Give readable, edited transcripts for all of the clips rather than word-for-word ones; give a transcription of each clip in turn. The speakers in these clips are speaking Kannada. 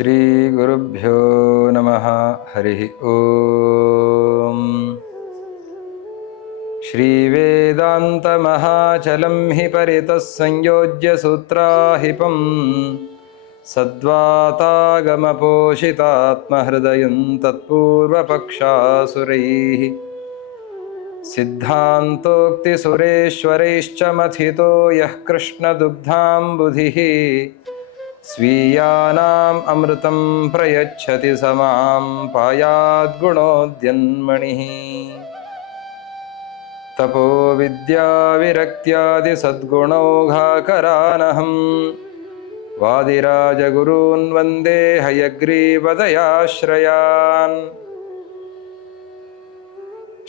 ಶ್ರೀ ಗುರುಭ್ಯೋ ನಮಃ. ಹರಿ ಓಂ. ಶ್ರೀ ವೇದಾಂತ ಮಹಾಚಲಂ ಹಿ ಪರಿತಃ ಸಂಯೋಜ್ಯ ಸೂತ್ರಾಹಿಪಂ ಸದ್ವಾತಾಗಮಪೋಷಿತಾತ್ಮಹೃದಯಂ ತತ್ಪೂರ್ವಪಕ್ಷಾಸುರೈಃ ಸಿದ್ಧಾಂತೋಕ್ತಿ ಸುರೇಶ್ವರೈಶ್ಚ ಮಥಿತೋ ಯಃ ಕೃಷ್ಣದುಗ್ಧಾಂಬುಧಿಃ ಸ್ವೀಯಾನಾಂ ಅಮೃತಂ ಪ್ರಯಚ್ಛತಿ ಸಮಾಂ ಪಾಯಾದ್ಗುಣೋದ್ಯನ್ಮಣಿಃ. ತಪೋ ವಿದ್ಯಾ ವಿರಕ್ತ್ಯಾದಿ ಸದ್ಗುಣೌಘಾಕರಾನಹಂ ವಾದಿರಾಜಗುರೂನ್ ವಂದೇ ಹಯಗ್ರೀವದಯಾಶ್ರಯಾನ್.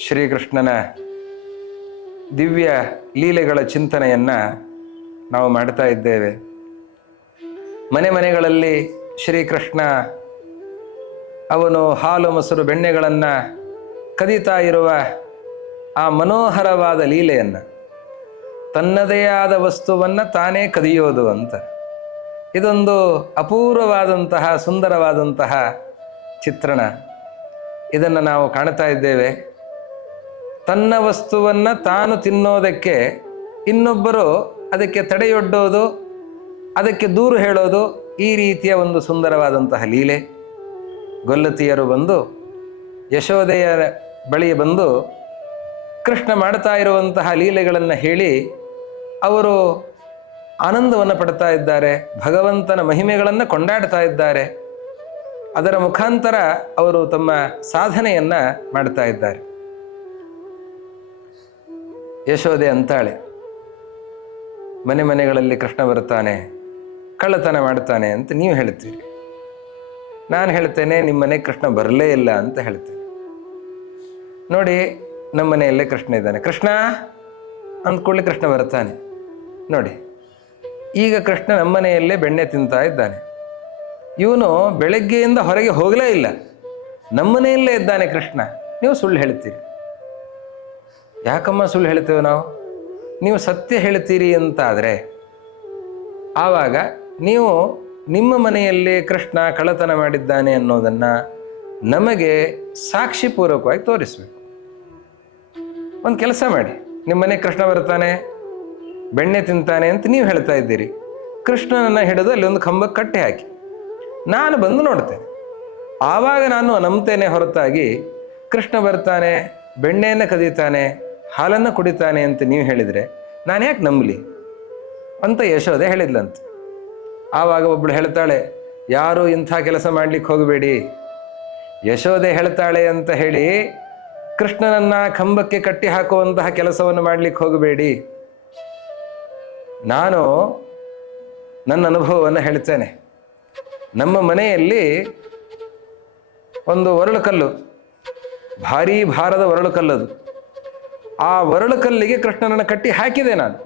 ಶ್ರೀಕೃಷ್ಣನ ದಿವ್ಯ ಲೀಲೆಗಳ ಚಿಂತನೆಯನ್ನು ನಾವು ಮಾಡ್ತಾ ಇದ್ದೇವೆ. ಮನೆ ಮನೆಗಳಲ್ಲಿ ಶ್ರೀಕೃಷ್ಣ ಅವನು ಹಾಲು ಮೊಸರು ಬೆಣ್ಣೆಗಳನ್ನು ಕದೀತಾ ಇರುವ ಆ ಮನೋಹರವಾದ ಲೀಲೆಯನ್ನು, ತನ್ನದೇ ಆದ ವಸ್ತುವನ್ನು ತಾನೇ ಕದಿಯೋದು ಅಂತ, ಇದೊಂದು ಅಪೂರ್ವವಾದಂತಹ ಸುಂದರವಾದಂತಹ ಚಿತ್ರಣ. ಇದನ್ನು ನಾವು ಕಾಣ್ತಾ ಇದ್ದೇವೆ. ತನ್ನ ವಸ್ತುವನ್ನು ತಾನು ತಿನ್ನೋದಕ್ಕೆ ಇನ್ನೊಬ್ಬರು ಅದಕ್ಕೆ ತಡೆಯೊಡ್ಡೋದು, ಅದಕ್ಕೆ ದೂರು ಹೇಳೋದು, ಈ ರೀತಿಯ ಒಂದು ಸುಂದರವಾದಂತಹ ಲೀಲೆ. ಗೊಲ್ಲತಿಯರು ಬಂದು ಯಶೋದೆಯ ಬಳಿ ಬಂದು ಕೃಷ್ಣ ಮಾಡ್ತಾ ಇರುವಂತಹ ಲೀಲೆಗಳನ್ನು ಹೇಳಿ ಅವರು ಆನಂದವನ್ನು ಪಡ್ತಾ ಇದ್ದಾರೆ, ಭಗವಂತನ ಮಹಿಮೆಗಳನ್ನು ಕೊಂಡಾಡ್ತಾ ಇದ್ದಾರೆ. ಅದರ ಮುಖಾಂತರ ಅವರು ತಮ್ಮ ಸಾಧನೆಯನ್ನು ಮಾಡ್ತಾ ಇದ್ದಾರೆ. ಯಶೋದೆ ಅಂತಾಳೆ, ಮನೆ ಮನೆಗಳಲ್ಲಿ ಕೃಷ್ಣ ಬರ್ತಾನೆ, ಕಳ್ಳತನ ಮಾಡ್ತಾನೆ ಅಂತ ನೀವು ಹೇಳ್ತೀರಿ. ನಾನು ಹೇಳ್ತೇನೆ, ನಿಮ್ಮ ಮನೆಗೆ ಕೃಷ್ಣ ಬರಲೇ ಇಲ್ಲ ಅಂತ ಹೇಳ್ತೇನೆ. ನೋಡಿ, ನಮ್ಮ ಮನೆಯಲ್ಲೇ ಕೃಷ್ಣ ಇದ್ದಾನೆ. ಕೃಷ್ಣ ಅಂದ್ಕೊಳ್ಳಿ, ಕೃಷ್ಣ ಬರ್ತಾನೆ. ನೋಡಿ, ಈಗ ಕೃಷ್ಣ ನಮ್ಮ ಮನೆಯಲ್ಲೇ ಬೆಣ್ಣೆ ತಿಂತಾ ಇದ್ದಾನೆ. ಇವನು ಬೆಳಗ್ಗೆಯಿಂದ ಹೊರಗೆ ಹೋಗಲೇ ಇಲ್ಲ, ನಮ್ಮ ಮನೆಯಲ್ಲೇ ಇದ್ದಾನೆ ಕೃಷ್ಣ. ನೀವು ಸುಳ್ಳು ಹೇಳ್ತೀರಿ. ಯಾಕಮ್ಮ ಸುಳ್ಳು ಹೇಳ್ತೇವೆ ನಾವು? ನೀವು ಸತ್ಯ ಹೇಳ್ತೀರಿ ಅಂತಾದರೆ ಆವಾಗ ನೀವು ನಿಮ್ಮ ಮನೆಯಲ್ಲಿ ಕೃಷ್ಣ ಕಳ್ಳತನ ಮಾಡಿದ್ದಾನೆ ಅನ್ನೋದನ್ನು ನಮಗೆ ಸಾಕ್ಷಿಪೂರ್ವಕವಾಗಿ ತೋರಿಸಬೇಕು. ಒಂದು ಕೆಲಸ ಮಾಡಿ, ನಿಮ್ಮ ಮನೆಗೆ ಕೃಷ್ಣ ಬರ್ತಾನೆ, ಬೆಣ್ಣೆ ತಿಂತಾನೆ ಅಂತ ನೀವು ಹೇಳ್ತಾ ಇದ್ದೀರಿ. ಕೃಷ್ಣನನ್ನು ಹಿಡಿದು ಅಲ್ಲಿ ಒಂದು ಕಂಬಕ್ಕೆ ಕಟ್ಟಿ ಹಾಕಿ ನಾನು ಬಂದು ನೋಡ್ತೇನೆ. ಆವಾಗ ನಾನು ನಂಬ್ತೇನೆ ಹೊರತಾಗಿ ಕೃಷ್ಣ ಬರ್ತಾನೆ, ಬೆಣ್ಣೆಯನ್ನು ಕದೀತಾನೆ, ಹಾಲನ್ನು ಕುಡಿತಾನೆ ಅಂತ ನೀವು ಹೇಳಿದರೆ ನಾನು ಯಾಕೆ ನಂಬಲಿ ಅಂತ ಯಶೋದೆ ಹೇಳಿದ್ಲಂತೆ. ಆವಾಗ ಒಬ್ಬಳು ಹೇಳ್ತಾಳೆ, ಯಾರು ಇಂಥ ಕೆಲಸ ಮಾಡಲಿಕ್ಕೆ ಹೋಗಬೇಡಿ. ಯಶೋದೆ ಹೇಳ್ತಾಳೆ ಅಂತ ಹೇಳಿ ಕೃಷ್ಣನನ್ನು ಕಂಬಕ್ಕೆ ಕಟ್ಟಿ ಹಾಕುವಂತಹ ಕೆಲಸವನ್ನು ಮಾಡಲಿಕ್ಕೆ ಹೋಗಬೇಡಿ. ನಾನು ನನ್ನ ಅನುಭವವನ್ನು ಹೇಳ್ತೇನೆ. ನಮ್ಮ ಮನೆಯಲ್ಲಿ ಒಂದು ಒರಳುಕಲ್ಲು, ಭಾರೀ ಭಾರದ ಒರಳುಕಲ್ಲದು. ಆ ಒರಳುಕಲ್ಲಿಗೆ ಕೃಷ್ಣನನ್ನು ಕಟ್ಟಿ ಹಾಕಿದೆ ನಾನು.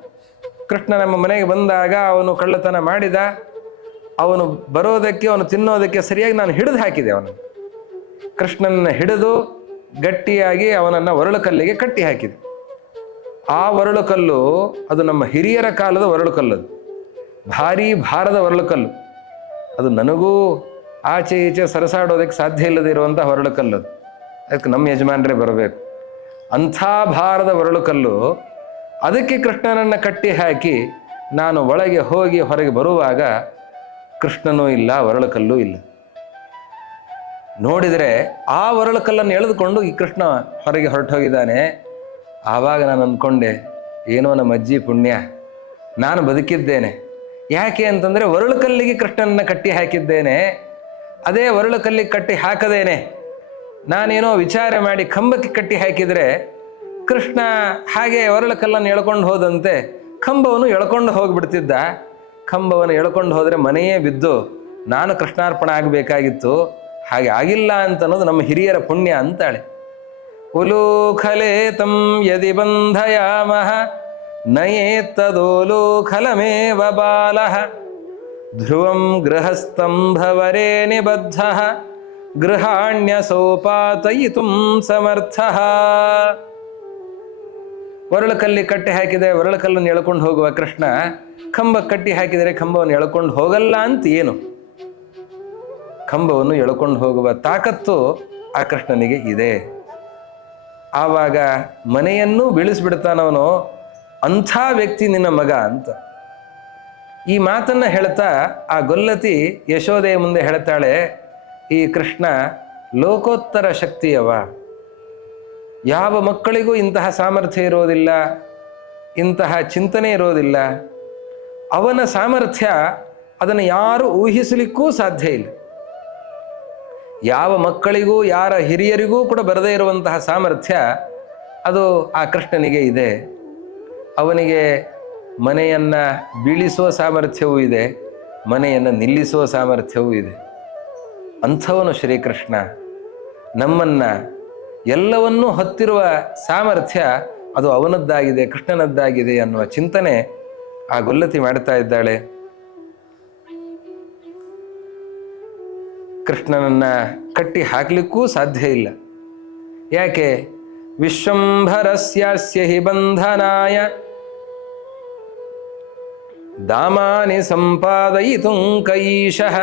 ಕೃಷ್ಣ ನಮ್ಮ ಮನೆಗೆ ಬಂದಾಗ ಅವನು ಕಳ್ಳತನ ಮಾಡಿದ, ಅವನು ಬರೋದಕ್ಕೆ, ಅವನು ತಿನ್ನೋದಕ್ಕೆ ಸರಿಯಾಗಿ ನಾನು ಹಿಡಿದು ಹಾಕಿದೆ. ಅವನನ್ನು, ಕೃಷ್ಣನನ್ನು ಹಿಡಿದು ಗಟ್ಟಿಯಾಗಿ ಅವನನ್ನು ಒರಳುಕಲ್ಲಿಗೆ ಕಟ್ಟಿ ಹಾಕಿದೆ. ಆ ಒರಳುಕಲ್ಲು ಅದು ನಮ್ಮ ಹಿರಿಯರ ಕಾಲದ ಒರಳುಕಲ್ಲದು, ಭಾರೀ ಭಾರದ ಒರಳುಕಲ್ಲು. ಅದು ನನಗೂ ಆಚೆ ಈಚೆ ಸರಸಾಡೋದಕ್ಕೆ ಸಾಧ್ಯ ಇಲ್ಲದೆ ಇರುವಂಥ ಒರಳುಕಲ್ಲದು. ಅದಕ್ಕೆ ನಮ್ಮ ಯಜಮಾನರೇ ಬರಬೇಕು. ಅಂಥ ಭಾರದ ಒರಳುಕಲ್ಲು, ಅದಕ್ಕೆ ಕೃಷ್ಣನನ್ನು ಕಟ್ಟಿ ಹಾಕಿ ನಾನು ಒಳಗೆ ಹೋಗಿ ಹೊರಗೆ ಬರುವಾಗ ಕೃಷ್ಣನೂ ಇಲ್ಲ, ಒರಳುಕಲ್ಲೂ ಇಲ್ಲ. ನೋಡಿದರೆ ಆ ಒರಳುಕಲ್ಲನ್ನು ಎಳೆದುಕೊಂಡು ಈ ಕೃಷ್ಣ ಹೊರಗೆ ಹೊರಟೋಗಿದ್ದಾನೆ. ಆವಾಗ ನಾನು ಅಂದ್ಕೊಂಡೆ, ಏನೋ ನಮ್ಮ ಅಜ್ಜಿ ಪುಣ್ಯ, ನಾನು ಬದುಕಿದ್ದೇನೆ. ಯಾಕೆ ಅಂತಂದರೆ ಒರಳುಕಲ್ಲಿಗೆ ಕೃಷ್ಣನನ್ನು ಕಟ್ಟಿ ಹಾಕಿದ್ದೇನೆ. ಅದೇ ಒರಳುಕಲ್ಲಿಗೆ ಕಟ್ಟಿ ಹಾಕದೇನೆ ನಾನೇನೋ ವಿಚಾರ ಮಾಡಿ ಕಂಬಕ್ಕೆ ಕಟ್ಟಿ ಹಾಕಿದರೆ ಕೃಷ್ಣ ಹಾಗೆ ಒರಳುಕಲ್ಲನ್ನು ಎಳ್ಕೊಂಡು ಹೋದಂತೆ ಕಂಬವನ್ನು ಎಳ್ಕೊಂಡು ಹೋಗಿಬಿಡ್ತಿದ್ದ. ಕಂಬವನ್ನು ಎಳ್ಕೊಂಡು ಹೋದರೆ ಮನೆಯೇ ಬಿದ್ದು ನಾನು ಕೃಷ್ಣಾರ್ಪಣ ಆಗಬೇಕಾಗಿತ್ತು. ಹಾಗೆ ಆಗಿಲ್ಲ ಅಂತ ಅನ್ನೋದು ನಮ್ಮ ಹಿರಿಯರ ಪುಣ್ಯ ಅಂತಾಳೆ. ಉಲೂಖಲೇತಂ ಯದಿ ಬಂಧಯಾಮಃ ನಯೇತ್ತದೋಲೂಖಲಮೇವ ಬಾಲಃ ಧ್ರುವಂ ಗೃಹಸ್ಥಂಭವರೇ ನಿಬದ್ಧಃ ಗೃಹಾಣ್ಯ ಸೋಪಾತಯಿತುಂ ಸಮರ್ಥಃ. ಒರಳುಕಲ್ಲಿ ಕಟ್ಟಿ ಹಾಕಿದರೆ ಒರಳುಕಲ್ಲನ್ನು ಎಳ್ಕೊಂಡು ಹೋಗುವ ಕೃಷ್ಣ ಕಂಬಕ್ಕೆ ಕಟ್ಟಿ ಹಾಕಿದರೆ ಕಂಬವನ್ನು ಎಳ್ಕೊಂಡು ಹೋಗಲ್ಲ ಅಂತ ಏನು? ಕಂಬವನ್ನು ಎಳ್ಕೊಂಡು ಹೋಗುವ ತಾಕತ್ತು ಆ ಕೃಷ್ಣನಿಗೆ ಇದೆ. ಆವಾಗ ಮನೆಯನ್ನೂ ಬೀಳಿಸ್ಬಿಡ್ತಾನವನು, ಅಂಥ ವ್ಯಕ್ತಿ ನಿನ್ನ ಮಗ ಅಂತ. ಈ ಮಾತನ್ನು ಹೇಳ್ತಾ ಆ ಗೊಲ್ಲತಿ ಯಶೋದೆಯ ಮುಂದೆ ಹೇಳ್ತಾಳೆ, ಈ ಕೃಷ್ಣ ಲೋಕೋತ್ತರ ಶಕ್ತಿಯವ, ಯಾವ ಮಕ್ಕಳಿಗೂ ಇಂತಹ ಸಾಮರ್ಥ್ಯ ಇರೋದಿಲ್ಲ, ಇಂತಹ ಚಿಂತನೆ ಇರೋದಿಲ್ಲ. ಅವನ ಸಾಮರ್ಥ್ಯ ಅದನ್ನು ಯಾರು ಊಹಿಸಲಿಕ್ಕೂ ಸಾಧ್ಯ ಇಲ್ಲ. ಯಾವ ಮಕ್ಕಳಿಗೂ ಯಾರ ಹಿರಿಯರಿಗೂ ಕೂಡ ಬರದೇ ಇರುವಂತಹ ಸಾಮರ್ಥ್ಯ ಅದು ಆ ಕೃಷ್ಣನಿಗೆ ಇದೆ. ಅವನಿಗೆ ಮನೆಯನ್ನು ಬೀಳಿಸುವ ಸಾಮರ್ಥ್ಯವೂ ಇದೆ, ಮನೆಯನ್ನು ನಿಲ್ಲಿಸುವ ಸಾಮರ್ಥ್ಯವೂ ಇದೆ. ಅಂಥವನು ಶ್ರೀಕೃಷ್ಣ. ನಮ್ಮನ್ನು ಎಲ್ಲವನ್ನೂ ಹೊತ್ತಿರುವ ಸಾಮರ್ಥ್ಯ ಅದು ಅವನದ್ದಾಗಿದೆ, ಕೃಷ್ಣನದ್ದಾಗಿದೆ ಅನ್ನುವ ಚಿಂತನೆ ಆ ಗೊಲ್ಲತಿ ಮಾಡ್ತಾ ಇದ್ದಾಳೆ. ಕೃಷ್ಣನನ್ನು ಕಟ್ಟಿ ಹಾಕಲಿಕ್ಕೂ ಸಾಧ್ಯ ಇಲ್ಲ. ಯಾಕೆ? ವಿಶ್ವಂಭರಸ್ಯಾಸ್ಯ ಹಿ ಬಂಧನಾಯ ದಾಮಾನಿ ಸಂಪಾದಯಿತುಂ ಕೈಶಃ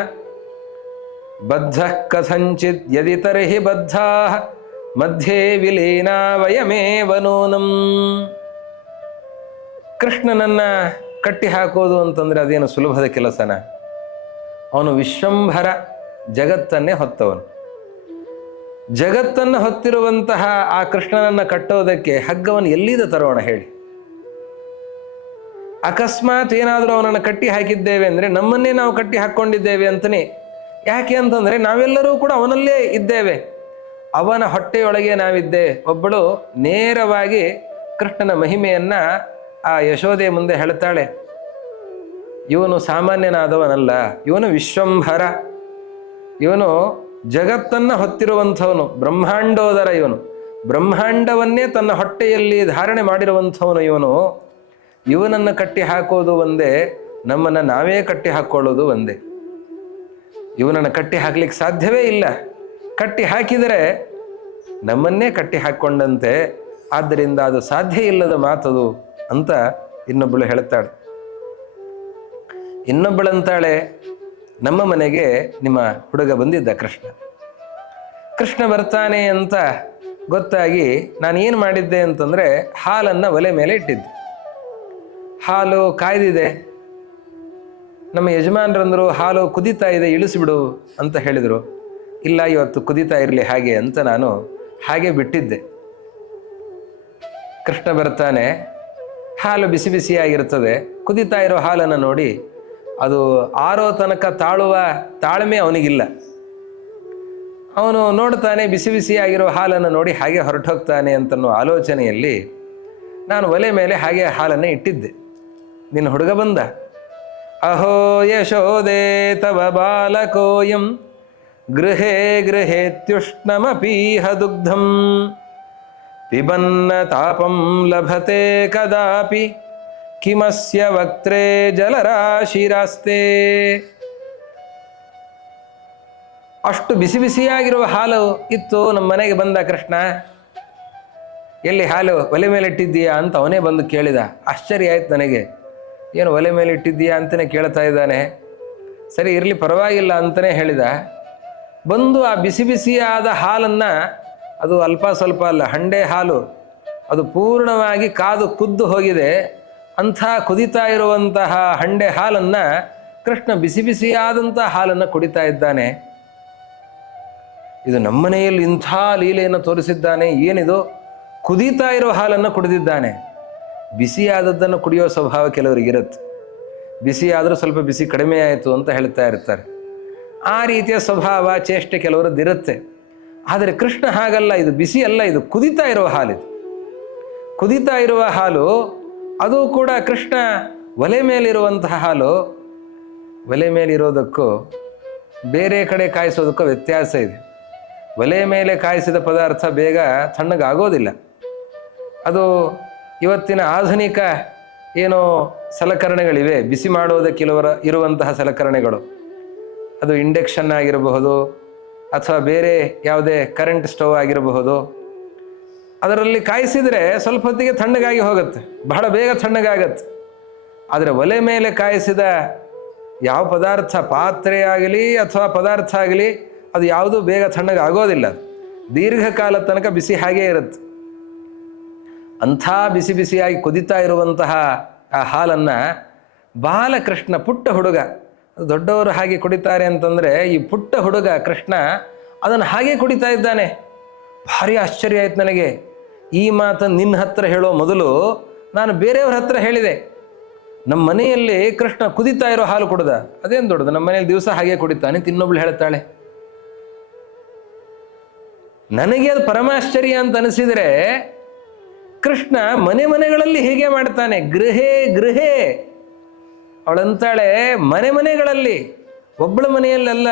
ಬದ್ಧಃ ಕಥಂಚಿತ್ ಯದಿ ತರ್ಹಿ ಬದ್ಧಾಃ ಮಧ್ಯೆ ವಿಲೀನಾ ವಯಮೇವ ನೂನಂ. ಕೃಷ್ಣನನ್ನು ಕಟ್ಟಿ ಹಾಕೋದು ಅಂತಂದರೆ ಅದೇನು ಸುಲಭದ ಕೆಲಸನ? ಅವನು ವಿಶ್ವಂಭರ, ಜಗತ್ತನ್ನೇ ಹೊತ್ತವನು. ಜಗತ್ತನ್ನು ಹೊತ್ತಿರುವಂತಹ ಆ ಕೃಷ್ಣನನ್ನು ಕಟ್ಟೋದಕ್ಕೆ ಹಗ್ಗವನ್ನು ಎಲ್ಲಿಂದ ತರೋಣ ಹೇಳಿ? ಅಕಸ್ಮಾತ್ ಏನಾದರೂ ಅವನನ್ನು ಕಟ್ಟಿ ಹಾಕಿದ್ದೇವೆ ಅಂದರೆ ನಮ್ಮನ್ನೇ ನಾವು ಕಟ್ಟಿ ಹಾಕ್ಕೊಂಡಿದ್ದೇವೆ ಅಂತಲೇ. ಯಾಕೆ ಅಂತಂದರೆ ನಾವೆಲ್ಲರೂ ಕೂಡ ಅವನಲ್ಲೇ ಇದ್ದೇವೆ, ಅವನ ಹೊಟ್ಟೆಯೊಳಗೆ ನಾವಿದ್ದೆ. ಒಬ್ಬಳು ನೇರವಾಗಿ ಕೃಷ್ಣನ ಮಹಿಮೆಯನ್ನು ಆ ಯಶೋದೆ ಮುಂದೆ ಹೇಳ್ತಾಳೆ. ಇವನು ಸಾಮಾನ್ಯನಾದವನಲ್ಲ, ಇವನು ವಿಶ್ವಂಭರ, ಇವನು ಜಗತ್ತನ್ನು ಹೊತ್ತಿರುವಂಥವನು, ಬ್ರಹ್ಮಾಂಡೋದರ. ಇವನು ಬ್ರಹ್ಮಾಂಡವನ್ನೇ ತನ್ನ ಹೊಟ್ಟೆಯಲ್ಲಿ ಧಾರಣೆ ಮಾಡಿರುವಂಥವನು. ಇವನನ್ನು ಕಟ್ಟಿ ಹಾಕೋದು ಒಂದೇ, ನಮ್ಮನ್ನು ನಾವೇ ಕಟ್ಟಿ ಹಾಕ್ಕೊಳ್ಳೋದು ಒಂದೇ. ಇವನನ್ನು ಕಟ್ಟಿ ಹಾಕ್ಲಿಕ್ಕೆ ಸಾಧ್ಯವೇ ಇಲ್ಲ. ಕಟ್ಟಿ ಹಾಕಿದರೆ ನಮ್ಮನ್ನೇ ಕಟ್ಟಿ ಹಾಕ್ಕೊಂಡಂತೆ. ಆದ್ದರಿಂದ ಅದು ಸಾಧ್ಯ ಇಲ್ಲದ ಮಾತದು ಅಂತ ಇನ್ನೊಬ್ಬಳು ಹೇಳ್ತಾಳೆ. ಇನ್ನೊಬ್ಬಳಂತಾಳೆ, ನಮ್ಮ ಮನೆಗೆ ನಿಮ್ಮ ಹುಡುಗ ಬಂದಿದ್ದ ಕೃಷ್ಣ. ಕೃಷ್ಣ ಬರ್ತಾನೆ ಅಂತ ಗೊತ್ತಾಗಿ ನಾನು ಏನು ಮಾಡಿದ್ದೆ ಅಂತಂದರೆ ಹಾಲನ್ನು ಒಲೆ ಮೇಲೆ ಇಟ್ಟಿದ್ದೆ. ಹಾಲು ಕಾಯ್ದಿದೆ. ನಮ್ಮ ಯಜಮಾನರಂದರು ಹಾಲು ಕುದೀತಾ ಇದೆ, ಇಳಿಸ್ಬಿಡು ಅಂತ ಹೇಳಿದರು. ಇಲ್ಲ, ಇವತ್ತು ಕುದೀತಾ ಇರಲಿ ಹಾಗೆ ಅಂತ ನಾನು ಹಾಗೆ ಬಿಟ್ಟಿದ್ದೆ. ಕೃಷ್ಣ ಬರ್ತಾನೆ, ಹಾಲು ಬಿಸಿ ಬಿಸಿಯಾಗಿರ್ತದೆ. ಕುದೀತಾ ಇರೋ ಹಾಲನ್ನು ನೋಡಿ ಅದು ಆರೋ ತನಕ ತಾಳುವ ತಾಳ್ಮೆ ಅವನಿಗಿಲ್ಲ. ಅವನು ನೋಡ್ತಾನೆ, ಬಿಸಿ ಬಿಸಿಯಾಗಿರೋ ಹಾಲನ್ನು ನೋಡಿ ಹಾಗೆ ಹೊರಟೋಗ್ತಾನೆ ಅಂತನ್ನೋ ಆಲೋಚನೆಯಲ್ಲಿ ನಾನು ಒಲೆ ಮೇಲೆ ಹಾಗೆ ಹಾಲನ್ನು ಇಟ್ಟಿದ್ದೆ. ನಿನ್ನ ಹುಡುಗ ಬಂದ. ಅಹೋ ಯಶೋದೆ ತವ ಬಾಲಕೋಯಂ ಗೃಹೇ ಗೃಹೇತ್ಯುಷ್ಣಮಪೀಹ ದುಗ್ಧಂ ಪಿಬನ್ನ ತಾಪಂ ಲಭತೆ ಕದಾಪಿ ಕಿಮಸ್ಯ ವಕ್ತ್ರೇ ಜಲರಾಶಿರಾಸ್ತೆ. ಅಷ್ಟು ಬಿಸಿ ಬಿಸಿಯಾಗಿರುವ ಹಾಲು ಇತ್ತು. ನಮ್ಮ ಮನೆಗೆ ಬಂದ ಕೃಷ್ಣ. ಎಲ್ಲಿ ಹಾಲು? ಒಲೆ ಮೇಲೆ ಇಟ್ಟಿದ್ದೀಯಾ ಅಂತ ಅವನೇ ಬಂದು ಕೇಳಿದ. ಆಶ್ಚರ್ಯ ಆಯ್ತು ನನಗೆ. ಏನು ಒಲೆ ಮೇಲೆ ಇಟ್ಟಿದ್ದೀಯಾ ಅಂತಲೇ ಕೇಳ್ತಾ ಇದ್ದಾನೆ. ಸರಿ ಇರಲಿ ಪರವಾಗಿಲ್ಲ ಅಂತಲೇ ಹೇಳಿದ. ಬಂದು ಆ ಬಿಸಿ ಬಿಸಿಯಾದ ಹಾಲನ್ನು, ಅದು ಅಲ್ಪ ಸ್ವಲ್ಪ ಅಲ್ಲ, ಹಂಡೆ ಹಾಲು, ಅದು ಪೂರ್ಣವಾಗಿ ಕಾದು ಕುದ್ದು ಹೋಗಿದೆ. ಅಂಥ ಕುದಿತಾ ಇರುವಂತಹ ಹಂಡೆ ಹಾಲನ್ನು ಕೃಷ್ಣ ಬಿಸಿ ಬಿಸಿಯಾದಂಥ ಹಾಲನ್ನು ಕುಡಿತಾ ಇದ್ದಾನೆ. ಇದು ನಮ್ಮನೆಯಲ್ಲಿ ಇಂಥ ಲೀಲೆಯನ್ನು ತೋರಿಸಿದ್ದಾನೆ. ಏನಿದು? ಕುದೀತಾ ಇರೋ ಹಾಲನ್ನು ಕುಡಿದಿದ್ದಾನೆ. ಬಿಸಿಯಾದದ್ದನ್ನು ಕುಡಿಯೋ ಸ್ವಭಾವ ಕೆಲವರಿಗಿರುತ್ತೆ. ಬಿಸಿಯಾದರೂ ಸ್ವಲ್ಪ ಬಿಸಿ ಕಡಿಮೆ ಆಯಿತು ಅಂತ ಹೇಳ್ತಾ ಇರ್ತಾರೆ. ಆ ರೀತಿಯ ಸ್ವಭಾವ ಚೇಷ್ಟೆ ಕೆಲವರದ್ದಿರುತ್ತೆ. ಆದರೆ ಕೃಷ್ಣ ಹಾಗಲ್ಲ. ಇದು ಬಿಸಿ ಅಲ್ಲ, ಇದು ಕುದೀತಾ ಇರುವ ಹಾಲಿದು. ಕುದೀತಾ ಇರುವ ಹಾಲು, ಅದು ಕೂಡ ಕೃಷ್ಣ ಒಲೆ ಮೇಲಿರುವಂತಹ ಹಾಲು. ಒಲೆ ಮೇಲಿರೋದಕ್ಕೂ ಬೇರೆ ಕಡೆ ಕಾಯಿಸೋದಕ್ಕೂ ವ್ಯತ್ಯಾಸ ಇದೆ. ಒಲೆ ಮೇಲೆ ಕಾಯಿಸಿದ ಪದಾರ್ಥ ಬೇಗ ತಣ್ಣಗಾಗೋದಿಲ್ಲ. ಅದು ಇವತ್ತಿನ ಆಧುನಿಕ ಏನೋ ಸಲಕರಣೆಗಳಿವೆ, ಬಿಸಿ ಮಾಡೋದಕ್ಕೆ ಇರುವಂತಹ ಸಲಕರಣೆಗಳು. ಅದು ಇಂಡಕ್ಷನ್ ಆಗಿರಬಹುದು ಅಥವಾ ಬೇರೆ ಯಾವುದೇ ಕರೆಂಟ್ ಸ್ಟವ್ ಆಗಿರಬಹುದು. ಅದರಲ್ಲಿ ಕಾಯಿಸಿದರೆ ಸ್ವಲ್ಪ ಹೊತ್ತಿಗೆ ತಣ್ಣಗಾಗಿ ಹೋಗುತ್ತೆ, ಬಹಳ ಬೇಗ ತಣ್ಣಗಾಗತ್ತೆ. ಆದರೆ ಒಲೆ ಮೇಲೆ ಕಾಯಿಸಿದ ಯಾವ ಪದಾರ್ಥ, ಪಾತ್ರೆ ಆಗಲಿ ಅಥವಾ ಪದಾರ್ಥ ಆಗಲಿ, ಅದು ಯಾವುದೂ ಬೇಗ ತಣ್ಣಗೆ ಆಗೋದಿಲ್ಲ. ದೀರ್ಘಕಾಲ ತನಕ ಬಿಸಿ ಹಾಗೇ ಇರುತ್ತೆ. ಅಂಥ ಬಿಸಿ ಬಿಸಿಯಾಗಿ ಕುದಿತಾ ಇರುವಂತಹ ಆ ಹಾಲನ್ನು ಬಾಲಕೃಷ್ಣ, ಪುಟ್ಟ ಹುಡುಗ, ದೊಡ್ಡವರು ಹಾಗೆ ಕುಡಿತಾರೆ ಅಂತಂದರೆ ಈ ಪುಟ್ಟ ಹುಡುಗ ಕೃಷ್ಣ ಅದನ್ನು ಹಾಗೆ ಕುಡಿತಾ ಇದ್ದಾನೆ. ಭಾರಿ ಆಶ್ಚರ್ಯ ಆಯ್ತು ನನಗೆ. ಈ ಮಾತನ್ನು ನಿನ್ನ ಹತ್ರ ಹೇಳೋ ಮೊದಲು ನಾನು ಬೇರೆಯವ್ರ ಹತ್ರ ಹೇಳಿದೆ. ನಮ್ಮ ಮನೆಯಲ್ಲಿ ಕೃಷ್ಣ ಕುದಿತಾ ಇರೋ ಹಾಲು ಕುಡ್ದ, ಅದೇನು ದೊಡ್ಡದು, ನಮ್ಮ ಮನೆಯಲ್ಲಿ ದಿವಸ ಹಾಗೆ ಕುಡಿತಾನೆ, ತಿನ್ನೊಬ್ಳು ಹೇಳ್ತಾಳೆ. ನನಗೆ ಅದು ಪರಮಾಶ್ಚರ್ಯ ಅಂತ ಅನಿಸಿದರೆ, ಕೃಷ್ಣ ಮನೆ ಮನೆಗಳಲ್ಲಿ ಹೀಗೆ ಮಾಡ್ತಾನೆ. ಗೃಹೇ ಗೃಹೇ, ಅವಳಂತಾಳೆ ಮನೆ ಮನೆಗಳಲ್ಲಿ, ಒಬ್ಬಳ ಮನೆಯಲ್ಲ.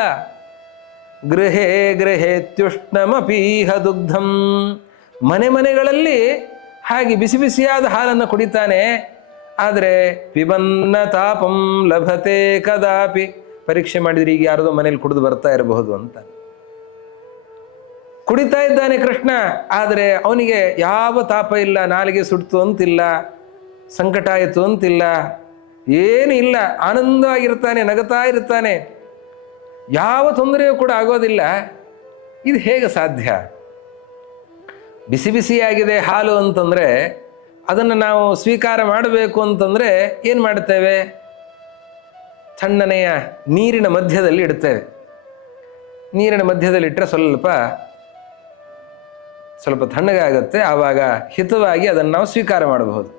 ಗೃಹೇ ಗೃಹೇತ್ಯುಷ್ಣಮಪೀಹ ದುಗ್ಧಂ, ಮನೆ ಮನೆಗಳಲ್ಲಿ ಹಾಗೆ ಬಿಸಿ ಬಿಸಿಯಾದ ಹಾಲನ್ನು ಕುಡಿತಾನೆ. ಆದರೆ ಪಿಬನ್ನ ತಾಪಂ ಲಭತೆ ಕದಾಪಿ, ಪರೀಕ್ಷೆ ಮಾಡಿದ್ರೆ ಈಗ ಯಾರದೋ ಮನೇಲಿ ಕುಡಿದು ಬರ್ತಾ ಇರಬಹುದು ಅಂತ ಕುಡಿತಾ ಇದ್ದಾನೆ ಕೃಷ್ಣ. ಆದರೆ ಅವನಿಗೆ ಯಾವ ತಾಪ ಇಲ್ಲ, ನಾಲಿಗೆ ಸುಡ್ತು ಅಂತಿಲ್ಲ, ಸಂಕಟ ಆಯಿತು ಅಂತಿಲ್ಲ, ಏನು ಇಲ್ಲ, ಆನಂದವಾಗಿರ್ತಾನೆ, ನಗತಾ ಇರ್ತಾನೆ, ಯಾವ ತೊಂದರೆಯೂ ಕೂಡ ಆಗೋದಿಲ್ಲ. ಇದು ಹೇಗೆ ಸಾಧ್ಯ? ಬಿಸಿ ಬಿಸಿಯಾಗಿದೆ ಹಾಲು ಅಂತಂದರೆ ಅದನ್ನು ನಾವು ಸ್ವೀಕಾರ ಮಾಡಬೇಕು ಅಂತಂದರೆ ಏನು ಮಾಡ್ತೇವೆ? ತಣ್ಣನೆಯ ನೀರಿನ ಮಧ್ಯದಲ್ಲಿ ಇಡ್ತೇವೆ. ನೀರಿನ ಮಧ್ಯದಲ್ಲಿಟ್ಟರೆ ಸ್ವಲ್ಪ ತಣ್ಣಗಾಗುತ್ತೆ, ಆವಾಗ ಹಿತವಾಗಿ ಅದನ್ನು ನಾವು ಸ್ವೀಕಾರ ಮಾಡಬಹುದು.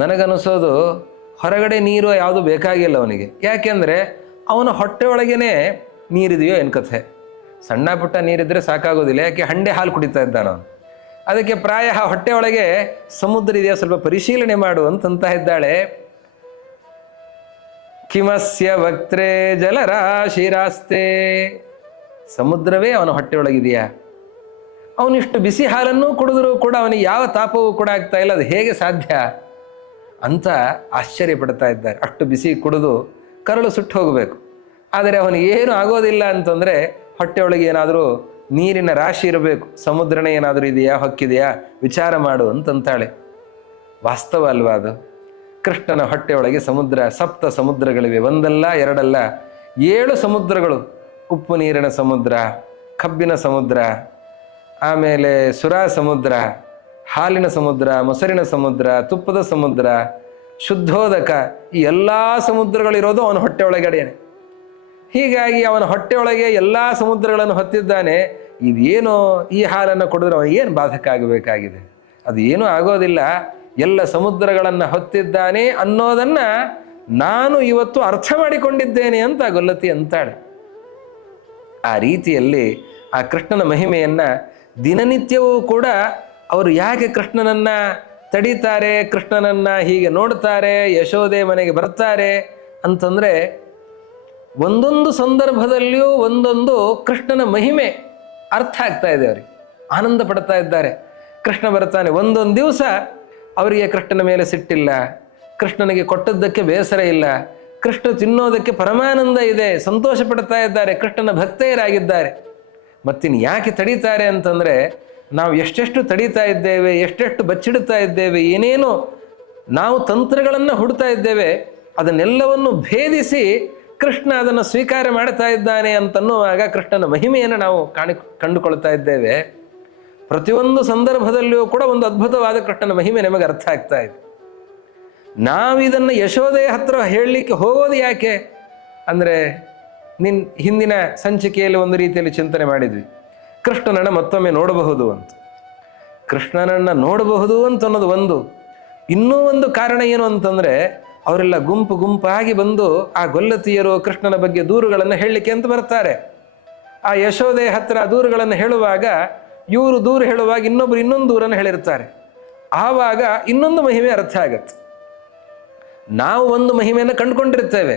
ನನಗನ್ನಿಸೋದು ಹೊರಗಡೆ ನೀರು ಯಾವುದು ಬೇಕಾಗಿಲ್ಲ ಅವನಿಗೆ. ಯಾಕೆಂದರೆ ಅವನ ಹೊಟ್ಟೆ ಒಳಗೇ ನೀರಿದೆಯೋ ಏನು ಕಥೆ. ಸಣ್ಣ ಪುಟ್ಟ ನೀರಿದ್ದರೆ ಸಾಕಾಗೋದಿಲ್ಲ, ಯಾಕೆ ಹಂಡೆ ಹಾಲು ಕುಡಿತಾ ಇದ್ದಾನ ಅವನು. ಅದಕ್ಕೆ ಪ್ರಾಯ ಹೊಟ್ಟೆ ಒಳಗೆ ಸಮುದ್ರ ಇದೆಯಾ ಸ್ವಲ್ಪ ಪರಿಶೀಲನೆ ಮಾಡು ಅಂತಂತ ಇದ್ದಾಳೆ. ಕಿಮಸ್ಯ ವಕ್ತ್ರೇ ಜಲರಾಶಿರಾಸ್ತೆ, ಸಮುದ್ರವೇ ಅವನ ಹೊಟ್ಟೆ ಒಳಗಿದೆಯಾ? ಅವನಿಷ್ಟು ಬಿಸಿ ಹಾಲನ್ನು ಕುಡಿದ್ರೂ ಕೂಡ ಅವನಿಗೆ ಯಾವ ತಾಪವೂ ಕೂಡ ಆಗ್ತಾ ಇಲ್ಲ, ಅದು ಹೇಗೆ ಸಾಧ್ಯ ಅಂತ ಆಶ್ಚರ್ಯ ಪಡ್ತಾ ಇದ್ದಾರೆ. ಅಷ್ಟು ಬಿಸಿ ಕುಡಿದು ಕರಳು ಸುಟ್ಟು ಹೋಗಬೇಕು, ಆದರೆ ಅವನಿಗೆ ಏನು ಆಗೋದಿಲ್ಲ ಅಂತಂದರೆ ಹೊಟ್ಟೆ ಒಳಗೆ ಏನಾದರೂ ನೀರಿನ ರಾಶಿ ಇರಬೇಕು, ಸಮುದ್ರನೇ ಏನಾದರೂ ಇದೆಯಾ, ಹೊಕ್ಕಿದೆಯಾ, ವಿಚಾರ ಮಾಡು ಅಂತಂತಾಳೆ. ವಾಸ್ತವ ಅಲ್ವಾ ಅದು? ಕೃಷ್ಣನ ಹೊಟ್ಟೆ ಒಳಗೆ ಸಪ್ತ ಸಮುದ್ರಗಳಿವೆ, ಒಂದಲ್ಲ ಎರಡಲ್ಲ 7 ಸಮುದ್ರಗಳು. ಉಪ್ಪು ನೀರಿನ ಸಮುದ್ರ, ಕಬ್ಬಿನ ಸಮುದ್ರ, ಆಮೇಲೆ ಸುರಾ ಸಮುದ್ರ, ಹಾಲಿನ ಸಮುದ್ರ, ಮೊಸರಿನ ಸಮುದ್ರ, ತುಪ್ಪದ ಸಮುದ್ರ, ಶುದ್ಧೋದಕ, ಈ ಎಲ್ಲ ಸಮುದ್ರಗಳಿರೋದು ಅವನ ಹೊಟ್ಟೆ ಒಳಗಡೆನೆ. ಹೀಗಾಗಿ ಅವನ ಹೊಟ್ಟೆ ಒಳಗೆ ಎಲ್ಲ ಸಮುದ್ರಗಳನ್ನು ಹೊತ್ತಿದ್ದಾನೆ. ಇದೇನು ಈ ಹಾಲನ್ನು ಕುಡಿದ್ರೆ ಅವನು ಏನು ಬಾಧಕ ಆಗಬೇಕಾಗಿದೆ? ಅದು ಏನೂ ಆಗೋದಿಲ್ಲ. ಎಲ್ಲ ಸಮುದ್ರಗಳನ್ನು ಹೊತ್ತಿದ್ದಾನೆ ಅನ್ನೋದನ್ನು ನಾನು ಇವತ್ತು ಅರ್ಥ ಮಾಡಿಕೊಂಡಿದ್ದೇನೆ ಅಂತ ಗೊಲ್ಲತಿ ಅಂತಾಳೆ. ಆ ರೀತಿಯಲ್ಲಿ ಆ ಕೃಷ್ಣನ ಮಹಿಮೆಯನ್ನು ದಿನನಿತ್ಯವೂ ಕೂಡ ಅವರು ಯಾಕೆ ಕೃಷ್ಣನನ್ನು ತಡೀತಾರೆ, ಕೃಷ್ಣನನ್ನು ಹೀಗೆ ನೋಡ್ತಾರೆ, ಯಶೋದೆ ಮನೆಗೆ ಬರ್ತಾರೆ ಅಂತಂದರೆ ಒಂದೊಂದು ಸಂದರ್ಭದಲ್ಲಿಯೂ ಒಂದೊಂದು ಕೃಷ್ಣನ ಮಹಿಮೆ ಅರ್ಥ ಆಗ್ತಾ ಇದೆ. ಅವರಿಗೆ ಆನಂದ ಪಡ್ತಾ ಇದ್ದಾರೆ. ಕೃಷ್ಣ ಬರ್ತಾನೆ, ಒಂದೊಂದು ದಿವಸ ಅವರಿಗೆ ಕೃಷ್ಣನ ಮೇಲೆ ಸಿಟ್ಟಿಲ್ಲ, ಕೃಷ್ಣನಿಗೆ ಕೊಟ್ಟದ್ದಕ್ಕೆ ಬೇಸರ ಇಲ್ಲ, ಕೃಷ್ಣ ತಿನ್ನೋದಕ್ಕೆ ಪರಮಾನಂದ ಇದೆ, ಸಂತೋಷ ಪಡ್ತಾ ಇದ್ದಾರೆ, ಕೃಷ್ಣನ ಭಕ್ತೆಯರಾಗಿದ್ದಾರೆ. ಮತ್ತಿನ್ನು ಯಾಕೆ ತಡೀತಾರೆ ಅಂತಂದರೆ ನಾವು ಎಷ್ಟೆಷ್ಟು ತಡೀತಾ ಇದ್ದೇವೆ, ಎಷ್ಟೆಷ್ಟು ಬಚ್ಚಿಡುತ್ತಾ ಇದ್ದೇವೆ, ಏನೇನೋ ನಾವು ತಂತ್ರಗಳನ್ನು ಹುಡ್ತಾ ಇದ್ದೇವೆ, ಅದನ್ನೆಲ್ಲವನ್ನು ಭೇದಿಸಿ ಕೃಷ್ಣ ಅದನ್ನು ಸ್ವೀಕಾರ ಮಾಡ್ತಾ ಇದ್ದಾನೆ ಅಂತನ್ನುವಾಗ ಕೃಷ್ಣನ ಮಹಿಮೆಯನ್ನು ನಾವು ಕಂಡುಕೊಳ್ತಾ ಇದ್ದೇವೆ. ಪ್ರತಿಯೊಂದು ಸಂದರ್ಭದಲ್ಲಿಯೂ ಕೂಡ ಒಂದು ಅದ್ಭುತವಾದ ಕೃಷ್ಣನ ಮಹಿಮೆ ನಮಗೆ ಅರ್ಥ ಆಗ್ತಾ ಇದೆ. ನಾವಿದನ್ನು ಯಶೋದೆಯ ಹತ್ರ ಹೇಳಲಿಕ್ಕೆ ಹೋಗೋದು ಯಾಕೆ ಅಂದರೆ, ಹಿಂದಿನ ಸಂಚಿಕೆಯಲ್ಲಿ ಒಂದು ರೀತಿಯಲ್ಲಿ ಚಿಂತನೆ ಮಾಡಿದ್ವಿ, ಕೃಷ್ಣನನ್ನು ಮತ್ತೊಮ್ಮೆ ನೋಡಬಹುದು ಅಂತ. ಕೃಷ್ಣನನ್ನು ನೋಡಬಹುದು ಅಂತ ಅನ್ನೋದು ಒಂದು. ಇನ್ನೂ ಒಂದು ಕಾರಣ ಏನು ಅಂತಂದರೆ, ಅವರೆಲ್ಲ ಗುಂಪು ಗುಂಪಾಗಿ ಬಂದು ಆ ಗೊಲ್ಲತಿಯರು ಕೃಷ್ಣನ ಬಗ್ಗೆ ದೂರುಗಳನ್ನು ಹೇಳಲಿಕ್ಕೆ ಅಂತ ಬರ್ತಾರೆ. ಆ ಯಶೋದೆ ಹತ್ರ ದೂರುಗಳನ್ನು ಹೇಳುವಾಗ ಇವರು ದೂರು ಹೇಳುವಾಗ ಇನ್ನೊಂದು ದೂರನ್ನು ಹೇಳಿರ್ತಾರೆ. ಆವಾಗ ಇನ್ನೊಂದು ಮಹಿಮೆ ಅರ್ಥ ಆಗತ್ತೆ. ನಾವು ಒಂದು ಮಹಿಮೆಯನ್ನು ಕಂಡುಕೊಂಡಿರ್ತೇವೆ,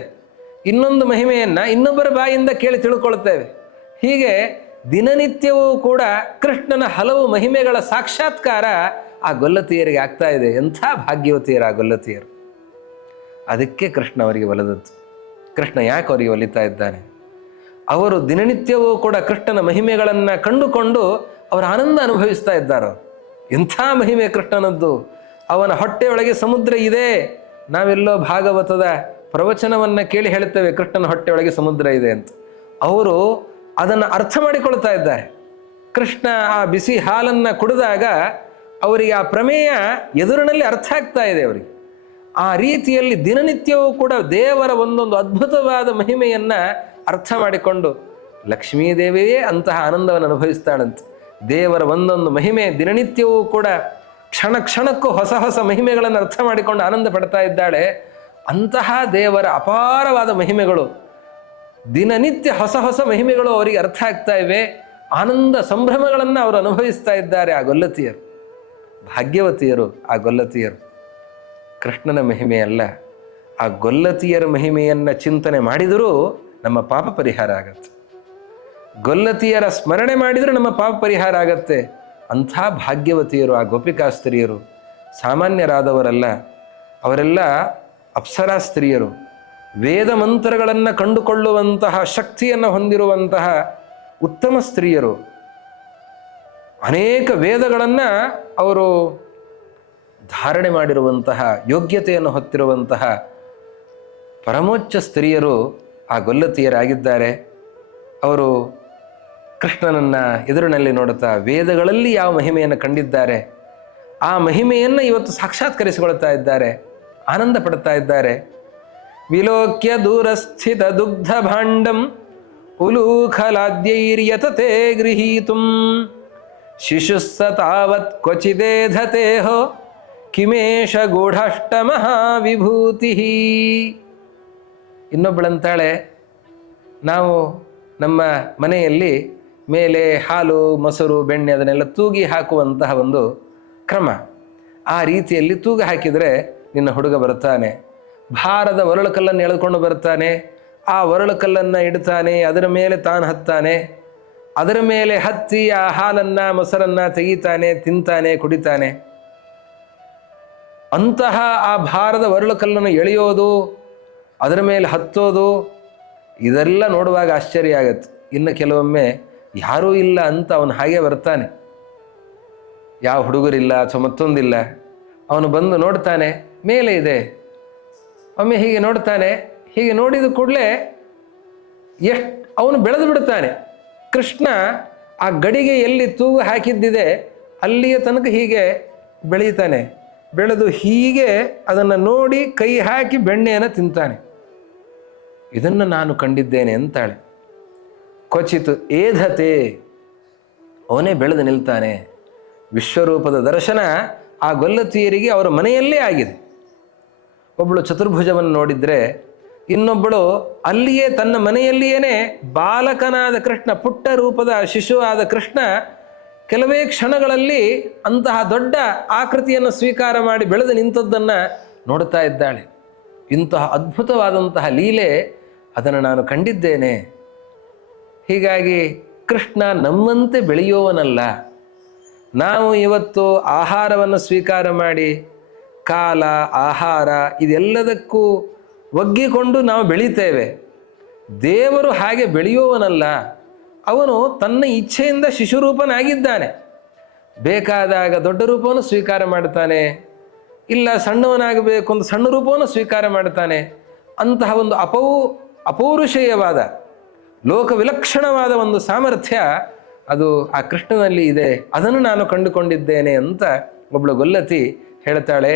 ಇನ್ನೊಂದು ಮಹಿಮೆಯನ್ನು ಇನ್ನೊಬ್ಬರ ಬಾಯಿಂದ ಕೇಳಿ ತಿಳ್ಕೊಳ್ತೇವೆ. ಹೀಗೆ ದಿನನಿತ್ಯವೂ ಕೂಡ ಕೃಷ್ಣನ ಹಲವು ಮಹಿಮೆಗಳ ಸಾಕ್ಷಾತ್ಕಾರ ಆ ಗೊಲ್ಲತಿಯರಿಗೆ ಆಗ್ತಾ ಇದೆ. ಎಂಥ ಭಾಗ್ಯವತಿಯರು ಆ ಗೊಲ್ಲತಿಯರು. ಅದಕ್ಕೆ ಕೃಷ್ಣ ಅವರಿಗೆ ಒಲಿದದ್ದು. ಕೃಷ್ಣ ಯಾಕೆ ಅವರಿಗೆ ಒಲಿತಾ ಇದ್ದಾನೆ? ಅವರು ದಿನನಿತ್ಯವೂ ಕೂಡ ಕೃಷ್ಣನ ಮಹಿಮೆಗಳನ್ನು ಕಂಡುಕೊಂಡು ಅವರ ಆನಂದ ಅನುಭವಿಸ್ತಾ ಇದ್ದಾರೆ. ಎಂಥ ಮಹಿಮೆ ಕೃಷ್ಣನದ್ದು! ಅವನ ಹೊಟ್ಟೆಯೊಳಗೆ ಸಮುದ್ರ ಇದೆ. ನಾವೆಲ್ಲೋ ಭಾಗವತದ ಪ್ರವಚನವನ್ನು ಕೇಳಿ ಹೇಳುತ್ತೇವೆ ಕೃಷ್ಣನ ಹೊಟ್ಟೆಯೊಳಗೆ ಸಮುದ್ರ ಇದೆ ಅಂತ. ಅವರು ಅದನ್ನು ಅರ್ಥ ಮಾಡಿಕೊಳ್ತಾ ಇದ್ದಾರೆ. ಕೃಷ್ಣ ಆ ಬಿಸಿ ಹಾಲನ್ನು ಕುಡಿದಾಗ ಅವರಿಗೆ ಆ ಪ್ರಮೇಯ ಎದುರಿನಲ್ಲಿ ಅರ್ಥ ಆಗ್ತಾ ಇದೆ ಅವರಿಗೆ. ಆ ರೀತಿಯಲ್ಲಿ ದಿನನಿತ್ಯವೂ ಕೂಡ ದೇವರ ಒಂದೊಂದು ಅದ್ಭುತವಾದ ಮಹಿಮೆಯನ್ನು ಅರ್ಥ ಮಾಡಿಕೊಂಡು ಲಕ್ಷ್ಮೀದೇವಿಯೇ ಅಂತಹ ಆನಂದವನ್ನು ಅನುಭವಿಸ್ತಾಳಂತೆ. ದೇವರ ಒಂದೊಂದು ಮಹಿಮೆ ದಿನನಿತ್ಯವೂ ಕೂಡ ಕ್ಷಣ ಕ್ಷಣಕ್ಕೂ ಹೊಸ ಹೊಸ ಮಹಿಮೆಗಳನ್ನು ಅರ್ಥ ಮಾಡಿಕೊಂಡು ಆನಂದ ಪಡ್ತಾ ಇದ್ದಾಳೆ. ಅಂತಹ ದೇವರ ಅಪಾರವಾದ ಮಹಿಮೆಗಳು, ದಿನನಿತ್ಯ ಹೊಸ ಹೊಸ ಮಹಿಮೆಗಳು ಅವರಿಗೆ ಅರ್ಥ ಆಗ್ತಾ ಇವೆ. ಆನಂದ ಸಂಭ್ರಮಗಳನ್ನು ಅವರು ಅನುಭವಿಸ್ತಾ ಇದ್ದಾರೆ. ಆ ಗೊಲ್ಲತಿಯರು ಭಾಗ್ಯವತಿಯರು. ಆ ಗೊಲ್ಲತಿಯರು ಕೃಷ್ಣನ ಮಹಿಮೆಯಲ್ಲ, ಆ ಗೊಲ್ಲತಿಯರ ಮಹಿಮೆಯನ್ನು ಚಿಂತನೆ ಮಾಡಿದರೂ ನಮ್ಮ ಪಾಪ ಪರಿಹಾರ ಆಗತ್ತೆ. ಗೊಲ್ಲತಿಯರ ಸ್ಮರಣೆ ಮಾಡಿದರೆ ನಮ್ಮ ಪಾಪ ಪರಿಹಾರ ಆಗತ್ತೆ. ಅಂಥ ಭಾಗ್ಯವತಿಯರು ಆ ಗೋಪಿಕಾಸ್ತ್ರೀಯರು ಸಾಮಾನ್ಯರಾದವರಲ್ಲ. ಅವರೆಲ್ಲ ಅಪ್ಸರಾ ಸ್ತ್ರೀಯರು, ವೇದ ಮಂತ್ರಗಳನ್ನು ಕಂಡುಕೊಳ್ಳುವಂತಹ ಶಕ್ತಿಯನ್ನು ಹೊಂದಿರುವಂತಹ ಉತ್ತಮ ಸ್ತ್ರೀಯರು. ಅನೇಕ ವೇದಗಳನ್ನು ಅವರು ಧಾರಣೆ ಮಾಡಿರುವಂತಹ ಯೋಗ್ಯತೆಯನ್ನು ಹೊತ್ತಿರುವಂತಹ ಪರಮೋಚ್ಚ ಸ್ತ್ರೀಯರು ಆ ಗೊಲ್ಲತಿಯರಾಗಿದ್ದಾರೆ. ಅವರು ಕೃಷ್ಣನನ್ನು ಎದುರಿನಲ್ಲಿ ನೋಡುತ್ತಾ ವೇದಗಳಲ್ಲಿ ಯಾವ ಮಹಿಮೆಯನ್ನು ಕಂಡಿದ್ದಾರೆ ಆ ಮಹಿಮೆಯನ್ನು ಇವತ್ತು ಸಾಕ್ಷಾತ್ಕರಿಸಿಕೊಳ್ತಾ ಇದ್ದಾರೆ, ಆನಂದ ಪಡ್ತಾ ಇದ್ದಾರೆ. ವಿಲೋಕ್ಯ ದೂರಸ್ಥಿತ ದುಗ್ಧ ಭಾಂಡಂ ಉಲೂಖಲಾದ್ಯೈರ್ಯತತೆ ಗೃಹೀತುಂ ಶಿಶುಸ್ಸ ತಾವತ್ ಕ್ವಚಿದೇಧತೇಹೋ ಕಿಮೇಶ ಗೂಢಾಷ್ಟಮಃ ವಿಭೂತಿ. ಇನ್ನೊಬ್ಬಳಂತಾಳೆ, ನಾವು ನಮ್ಮ ಮನೆಯಲ್ಲಿ ಮೇಲೆ ಹಾಲು ಮೊಸರು ಬೆಣ್ಣೆ ಅದನ್ನೆಲ್ಲ ತೂಗಿ ಹಾಕುವಂತಹ ಒಂದು ಕ್ರಮ. ಆ ರೀತಿಯಲ್ಲಿ ತೂಗ ಹಾಕಿದರೆ ನಿನ್ನ ಹುಡುಗ ಬರ್ತಾನೆ, ಭಾರದ ಒರಳುಕಲ್ಲನ್ನು ಎಳೆದುಕೊಂಡು ಬರ್ತಾನೆ, ಆ ಒರಳುಕಲ್ಲನ್ನು ಇಡ್ತಾನೆ, ಅದರ ಮೇಲೆ ತಾನು ಹತ್ತಾನೆ, ಅದರ ಮೇಲೆ ಹತ್ತಿ ಆ ಹಾಲನ್ನು ಮೊಸರನ್ನು ತೆಗಿತಾನೆ, ತಿಂತಾನೆ, ಕುಡಿತಾನೆ. ಅಂತಹ ಆ ಭಾರದ ಒರಳುಕಲ್ಲನ್ನು ಎಳೆಯೋದು, ಅದರ ಮೇಲೆ ಹತ್ತೋದು, ಇದೆಲ್ಲ ನೋಡುವಾಗ ಆಶ್ಚರ್ಯ ಆಗತ್ತೆ. ಇನ್ನು ಕೆಲವೊಮ್ಮೆ ಯಾರೂ ಇಲ್ಲ ಅಂತ ಅವನು ಹಾಗೆ ಬರ್ತಾನೆ, ಯಾವ ಹುಡುಗರಿಲ್ಲ ಅಥವಾ ಮತ್ತೊಂದಿಲ್ಲ. ಅವನು ಬಂದು ನೋಡ್ತಾನೆ, ಮೇಲೆ ಇದೆ. ಒಮ್ಮೆ ಹೀಗೆ ನೋಡ್ತಾನೆ, ಹೀಗೆ ನೋಡಿದ ಕೂಡಲೇ ಅವನು ಬೆಳೆದು ಬಿಡ್ತಾನೆ. ಕೃಷ್ಣ ಆ ಗಡಿಗೆ ಎಲ್ಲಿ ತೂಗು ಹಾಕಿದ್ದಿದೆ ಅಲ್ಲಿಯ ತನಕ ಹೀಗೆ ಬೆಳೀತಾನೆ. ಬೆಳೆದು ಹೀಗೆ ಅದನ್ನು ನೋಡಿ ಕೈ ಹಾಕಿ ಬೆಣ್ಣೆಯನ್ನು ತಿಂತಾನೆ. ಇದನ್ನು ನಾನು ಕಂಡಿದ್ದೇನೆ ಅಂತಾಳೆ. ಕ್ವಚಿತ್ ಏಧತೆ, ಅವನೇ ಬೆಳೆದು ನಿಲ್ತಾನೆ. ವಿಶ್ವರೂಪದ ದರ್ಶನ ಆ ಗೊಲ್ಲತಿಯರಿಗೆ ಅವರ ಮನೆಯಲ್ಲೇ ಆಗಿದೆ. ಒಬ್ಬಳು ಚತುರ್ಭುಜವನ್ನು ನೋಡಿದರೆ ಇನ್ನೊಬ್ಬಳು ಅಲ್ಲಿಯೇ ತನ್ನ ಮನೆಯಲ್ಲಿಯೇ ಬಾಲಕನಾದ ಕೃಷ್ಣ, ಪುಟ್ಟ ರೂಪದ ಶಿಶುವಾದ ಕೃಷ್ಣ ಕೆಲವೇ ಕ್ಷಣಗಳಲ್ಲಿ ಅಂತಹ ದೊಡ್ಡ ಆಕೃತಿಯನ್ನು ಸ್ವೀಕಾರ ಮಾಡಿ ಬೆಳೆದು ನಿಂತದ್ದನ್ನು ನೋಡ್ತಾ ಇದ್ದಾಳೆ. ಇಂತಹ ಅದ್ಭುತವಾದಂತಹ ಲೀಲೆ ಅದನ್ನು ನಾನು ಕಂಡಿದ್ದೇನೆ. ಹೀಗಾಗಿ ಕೃಷ್ಣ ನಮ್ಮಂತೆ ಬೆಳೆಯುವವನಲ್ಲ. ನಾವು ಇವತ್ತು ಆಹಾರವನ್ನು ಸ್ವೀಕಾರ ಮಾಡಿ ಕಾಲ, ಆಹಾರ ಇದೆಲ್ಲದಕ್ಕೂ ಒಗ್ಗಿಕೊಂಡು ನಾವು ಬೆಳೀತೇವೆ. ದೇವರು ಹಾಗೆ ಬೆಳೆಯುವವನಲ್ಲ. ಅವನು ತನ್ನ ಇಚ್ಛೆಯಿಂದ ಶಿಶುರೂಪನಾಗಿದ್ದಾನೆ. ಬೇಕಾದಾಗ ದೊಡ್ಡ ರೂಪವನ್ನು ಸ್ವೀಕಾರ ಮಾಡ್ತಾನೆ, ಇಲ್ಲ ಸಣ್ಣವನಾಗಬೇಕು ಒಂದು ಸಣ್ಣ ರೂಪವನ್ನು ಸ್ವೀಕಾರ ಮಾಡ್ತಾನೆ. ಅಂತಹ ಒಂದು ಅಪೌರುಷೇಯವಾದ ಲೋಕವಿಲಕ್ಷಣವಾದ ಒಂದು ಸಾಮರ್ಥ್ಯ ಅದು ಆ ಕೃಷ್ಣನಲ್ಲಿ ಇದೆ. ಅದನ್ನು ನಾನು ಕಂಡುಕೊಂಡಿದ್ದೇನೆ ಅಂತ ಒಬ್ಬಳು ಗೊಲ್ಲತಿ ಹೇಳ್ತಾಳೆ.